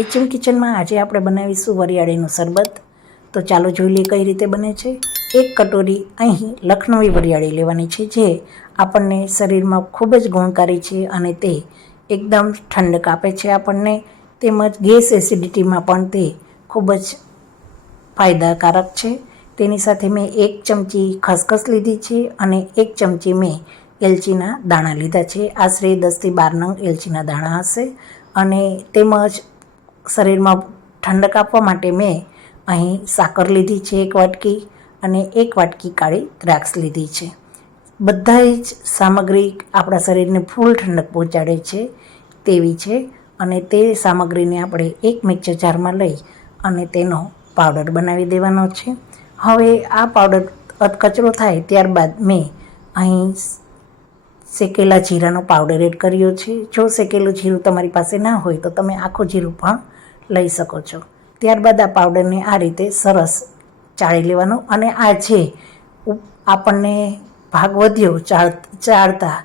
HM કિચનમાં આજે આપણે બનાવીશું વરિયાળીનું શરબત. તો ચાલો જોઈ લઈએ કઈ રીતે બને છે. એક કટોરી અહીં લખનવી વરિયાળી લેવાની છે, જે આપણને શરીરમાં ખૂબ જ ગુણકારી છે અને તે એકદમ ઠંડક આપે છે આપણને, તેમજ ગેસ એસિડિટીમાં પણ તે ખૂબ જ ફાયદાકારક છે. તેની સાથે મેં 1 ચમચી ખસખસ લીધી છે અને 1 ચમચી મેં એલચીના દાણા લીધા છે. આશરે 10થી 12 નંગ એલચીના દાણા હશે. અને તેમજ શરીરમાં ઠંડક આપવા માટે મેં અહીં સાકર લીધી છે 1 વાટકી અને 1 વાટકી કાળી દ્રાક્ષ લીધી છે. બધા જ સામગ્રી આપણા શરીરને ફૂલ ઠંડક પહોંચાડે છે તેવી છે. અને તે સામગ્રીને આપણે એક મિક્સર જારમાં લઈ અને તેનો પાવડર બનાવી દેવાનો છે. હવે આ પાવડર અધકચરો થાય ત્યારબાદ મેં અહીં શેકેલા જીરાનો પાવડર એડ કર્યો છે. જો શેકેલું જીરું તમારી પાસે ના હોય તો તમે આખું જીરું પણ લઈ શકો છો. ત્યારબાદ આ પાવડરને આ રીતે સરસ ચાળી લેવાનો અને આ જે આપણને ભાગ વધ્યો ચાળતા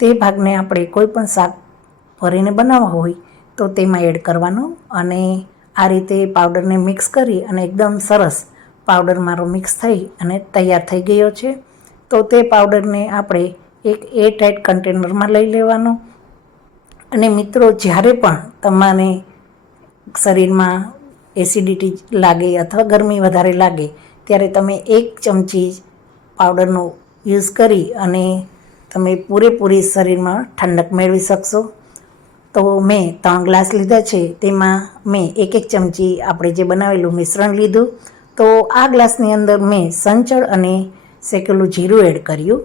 તે ભાગને આપણે કોઈ પણ શાક ભરીને બનાવવા હોય તો તેમાં એડ કરવાનો અને આ રીતે પાવડરને મિક્સ કરી અને એકદમ સરસ પાવડર મારો મિક્સ થઈ અને તૈયાર થઈ ગયો છે. તો તે પાવડરને આપણે એક એરટાઇટ કન્ટેનરમાં લઈ લેવાનો અને મિત્રો, જ્યારે પણ તમારે શરીરમાં એસિડિટી લાગે અથવા ગરમી વધારે લાગે ત્યારે તમે 1 ચમચી પાવડરનો યુઝ કરી અને તમે પૂરેપૂરી શરીરમાં ઠંડક મેળવી શકશો. તો મેં 3 ગ્લાસ લીધા છે, તેમાં મેં 1 ચમચી આપણે જે બનાવેલું મિશ્રણ લીધું. તો આ ગ્લાસની અંદર મેં સંચળ અને શેકેલું જીરું એડ કર્યું,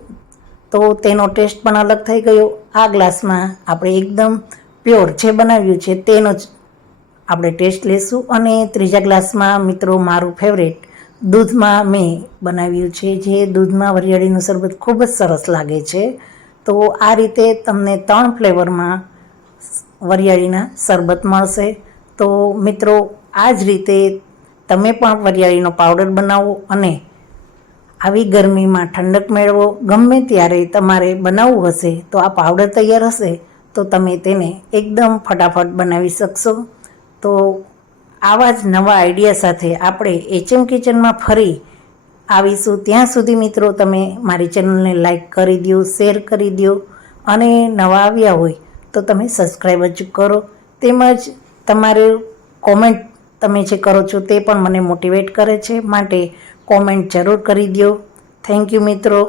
તો તેનો ટેસ્ટ પણ અલગ થઈ ગયો. આ ગ્લાસમાં આપણે એકદમ પ્યોર જે બનાવ્યું છે તેનો જ આપણે ટેસ્ટ લેશું. અને ત્રીજા ગ્લાસમાં મિત્રો મારું ફેવરેટ દૂધમાં મેં બનાવ્યું છે, જે દૂધમાં વરિયાળીનું શરબત ખૂબ જ સરસ લાગે છે. તો આ રીતે તમને 3 ફ્લેવરમાં વરિયાળીના શરબત મળશે. તો મિત્રો, આ જ રીતે તમે પણ વરિયાળીનો પાવડર બનાવો અને આવી ગરમીમાં ઠંડક મેળવો. ગમે ત્યારે તમારે બનાવવું હશે તો આ પાવડર તૈયાર હશે તો તમે તેને એકદમ ફટાફટ બનાવી શકશો. તો આવા જ નવા આઈડિયા સાથે આપણે એચએમ કિચનમાં ફરી આવીશું. ત્યાં સુધી મિત્રો તમે મારી ચેનલને લાઈક કરી દો, શેર કરી દો અને નવા આવ્યા હોય તો તમે સબસ્ક્રાઈબ જ કરો. તેમજ તમારે કોમેન્ટ તમે જે કરો છો તે પણ મને મોટિવેટ કરે છે, માટે કોમેન્ટ જરૂર કરી દો. થેન્ક યુ મિત્રો.